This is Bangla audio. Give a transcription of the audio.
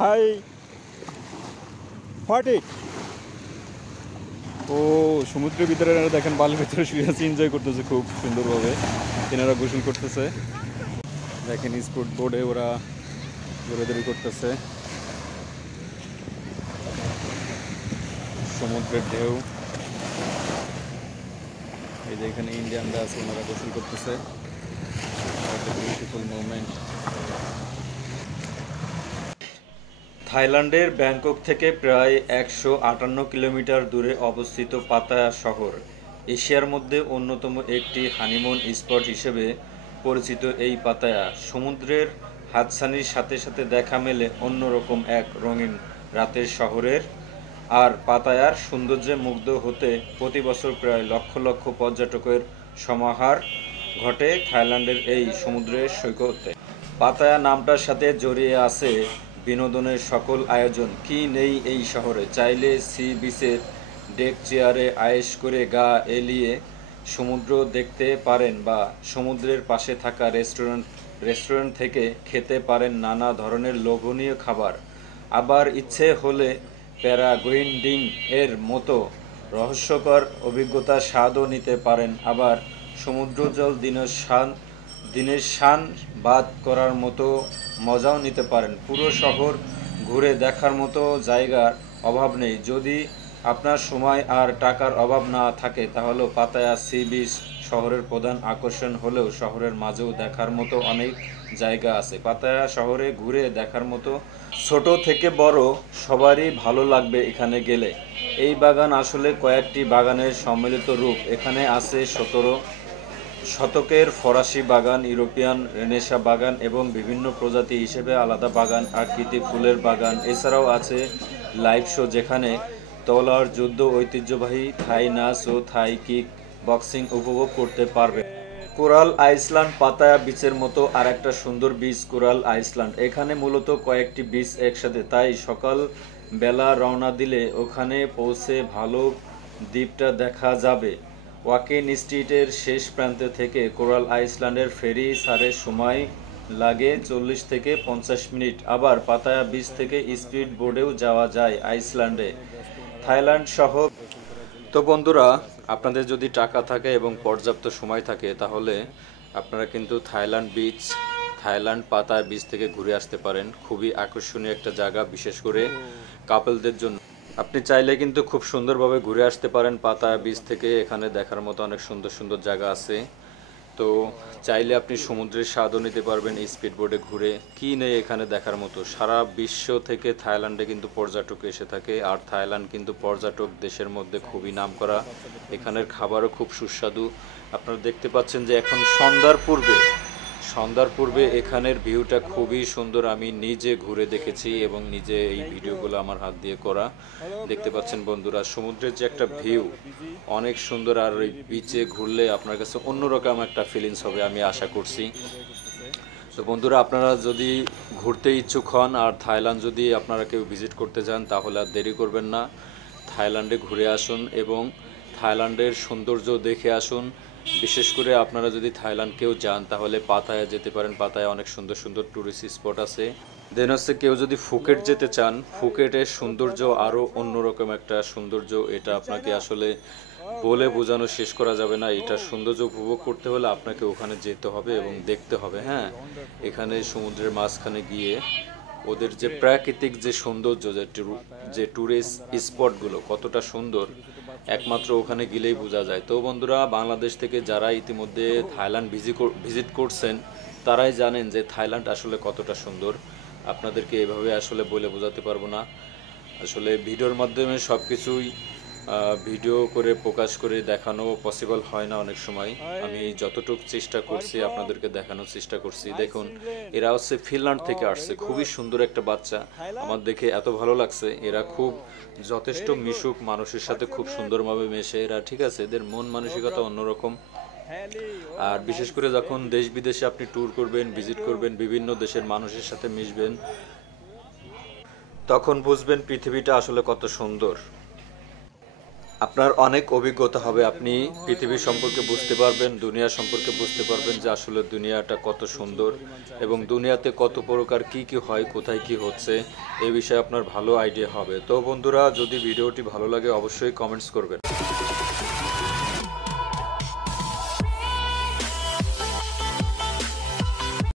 High party. ও সমুদ্রের ভিতরে দেখেন, বালির ভিতরে শুয়ে আছে, এনজয় করতেছে খুব সুন্দরভাবে। তেনারা গোসল করতেছে, দেখেন স্পোর্ট বোর্ডে ওরা দৌড়াদৌড়ি করতেছে। সমুদ্রের ঢেউ, এই যে এখানে ইন্ডিয়ানরা আছে, ওনারা গোসল করতেছে। Beautiful moment. থাইল্যান্ডের ব্যাংকক থেকে প্রায় 158 কিলোমিটার দূরে অবস্থিত পাতায়া শহর এশিয়ার মধ্যে অন্যতম একটি হানিমুন স্পট হিসেবে পরিচিত। এই পাতায়া সমুদ্রের হাতছানির সাথে সাথে দেখা মেলে অন্যরকম এক রঙিন রাতের শহরের। আর পাতায়ার সৌন্দর্যে মুগ্ধ হতে প্রতি বছর প্রায় লক্ষ লক্ষ পর্যটকের সমাহার ঘটে থাইল্যান্ডের এই সমুদ্রের সৈকতে। পাতায়া নামটার সাথে জড়িয়ে আছে বিনোদনের সকল আয়োজন। কি নেই এই শহরে! চাইলে সি বিচের ডেক চেয়ারে আয়েশ করে গা এলিয়ে সমুদ্র দেখতে পারেন, বা সমুদ্রের পাশে থাকা রেস্টুরেন্ট থেকে খেতে পারেন নানা ধরনের লোভনীয় খাবার। আবার ইচ্ছে হলে প্যারাগ্লাইডিং এর মতো রহস্যকর অভিজ্ঞতার স্বাদও নিতে পারেন। আবার সমুদ্রজল দিনের শান বাদ করার মতো মজাও নিতে পারেন। পুরো শহর ঘুরে দেখার মতো জায়গার অভাব নেই। যদি আপনার সময় আর টাকার অভাব না থাকে তাহলে পাতায়া সি বিচ শহরের প্রধান আকর্ষণ হলেও শহরের মাঝেও দেখার মতো অনেক জায়গা আছে। পাতায়া শহরে ঘুরে দেখার মতো ছোট থেকে বড় সবারই ভালো লাগবে এখানে গেলে। এই বাগান আসলে কয়েকটি বাগানের সম্মিলিত রূপ। এখানে আছে 17 শতকের ফরাসি বাগান, ইউরোপিয়ান রেনেসাঁ বাগান এবং বিভিন্ন প্রজাতি হিসেবে আলাদা বাগান, আকৃতি ফুলের বাগান। এছাড়াও আছে লাইভ শো, যেখানে তলোয়ার যুদ্ধ, ঐতিহ্যবাহী থাই নাচ ও থাই কিক বক্সিং উপভোগ করতে পারবে। কোরাল আইল্যান্ড পাতায়া বিচের মতো আরেকটা সুন্দর বিচ কোরাল আইল্যান্ড। এখানে মূলত কয়েকটি বিচ একসাথে, তাই সকাল বেলা রওনা দিলে ওখানে পৌঁছে ভালো দ্বীপটা দেখা যাবে। ওয়াকিন স্ট্রিটের শেষ প্রান্ত থেকে কোরাল আইল্যান্ডের ফেরি ছাড়ে সময় লাগে 40 থেকে 50 মিনিট। আবার পাতায়া বিচ থেকে স্পিড বোর্ডেও যাওয়া যায় আইসল্যান্ডে, থাইল্যান্ড সহ। তো বন্ধুরা, আপনাদের যদি টাকা থাকে এবং পর্যাপ্ত সময় থাকে তাহলে আপনারা কিন্তু থাইল্যান্ড পাতায়া বিচ থেকে ঘুরে আসতে পারেন। খুবই আকর্ষণীয় একটা জায়গা, বিশেষ করে কাপলদের জন্য। আপনি চাইলে কিন্তু খুব সুন্দরভাবে ঘুরে আসতে পারেন পাতায়া বিচ থেকে। এখানে দেখার মতো অনেক সুন্দর সুন্দর জায়গা আছে। তো চাইলে আপনি সমুদ্রের স্বাদও নিতে পারবেন স্পিড বোর্ডে ঘুরে। কি নেই এখানে দেখার মতো! সারা বিশ্ব থেকে থাইল্যান্ডে কিন্তু পর্যটক এসে থাকে, আর থাইল্যান্ড কিন্তু পর্যটক দেশের মধ্যে খুবই নামকরা। এখানের খাবারও খুব সুস্বাদু। আপনারা দেখতে পাচ্ছেন যে এখন সন্ধ্যার পূর্বে এখানের ভিউটা খুবই সুন্দর। আমি নিজে ঘুরে দেখেছি এবং নিজে এই ভিডিওগুলো আমার হাত দিয়ে করা। দেখতে পাচ্ছেন বন্ধুরা, সমুদ্রের যে একটা ভিউ অনেক সুন্দর। আর ওই বিচে ঘুরলে আপনার কাছে অন্যরকম একটা ফিলিংস হবে, আমি আশা করছি। তো বন্ধুরা, আপনারা যদি ঘুরতে ইচ্ছুক হন আর থাইল্যান্ড যদি আপনারা কেউ ভিজিট করতে চান তাহলে আর দেরি করবেন না, থাইল্যান্ডে ঘুরে আসুন এবং থাইল্যান্ডের সৌন্দর্য দেখে আসুন। বিশেষ করে আপনারা যদি থাইল্যান্ড কেউ যান তাহলে পাতায়া যেতে পারেন। পাতায়া অনেক সুন্দর সুন্দর ট্যুরিস্ট স্পট আছে। দেন হচ্ছে কেউ যদি ফুকেট যেতে চান, ফুকেটের সৌন্দর্য আরও অন্যরকম একটা সৌন্দর্য। এটা আপনাকে আসলে বলে বোঝানো শেষ করা যাবে না। এটার সৌন্দর্য উপভোগ করতে হলে আপনাকে ওখানে যেতে হবে এবং দেখতে হবে। হ্যাঁ, এখানে সমুদ্রের মাঝখানে গিয়ে ওদের যে প্রাকৃতিক যে সৌন্দর্য, যে ট্যুরিস্ট স্পটগুলো কতটা সুন্দর একমাত্র ওখানে গেলেই বোঝা যায়। তো বন্ধুরা, বাংলাদেশ থেকে যারা ইতিমধ্যে থাইল্যান্ড ভিজিট করছেন তারাই জানেন যে থাইল্যান্ড আসলে কতটা সুন্দর। আপনাদেরকে এভাবে আসলে বলে বোঝাতে পারবো না। আসলে ভিডিওর মাধ্যমে সব কিছুই ভিডিও করে প্রকাশ করে দেখানো পসিবল হয় না অনেক সময়। আমি যতটুকু চেষ্টা করছি আপনাদেরকে দেখানোর চেষ্টা করছি। দেখুন, এরা হচ্ছে ফিনল্যান্ড থেকে আসছে। খুবই সুন্দর একটা বাচ্চা, আমার দেখে এত ভালো লাগছে। এরা খুব যথেষ্ট মিশুক, মানুষের সাথে খুব সুন্দরভাবে মেশে এরা, ঠিক আছে? এদের মন মানসিকতা অন্যরকম। আর বিশেষ করে যখন দেশ বিদেশে আপনি ট্যুর করবেন, ভিজিট করবেন, বিভিন্ন দেশের মানুষের সাথে মিশবেন, তখন বুঝবেন পৃথিবীটা আসলে কত সুন্দর। আপনার অনেক অভিজ্ঞতা হবে, আপনি পৃথিবী সম্পর্কে বুঝতে পারবেন, দুনিয়া সম্পর্কে বুঝতে পারবেন যে আসলে দুনিয়াটা কত সুন্দর এবং দুনিয়াতে কত প্রকার কি কি হয়, কোথায় কি হচ্ছে এই বিষয়ে আপনার ভালো আইডিয়া হবে। তো বন্ধুরা, যদি ভিডিওটি ভালো লাগে অবশ্যই কমেন্টস করবেন।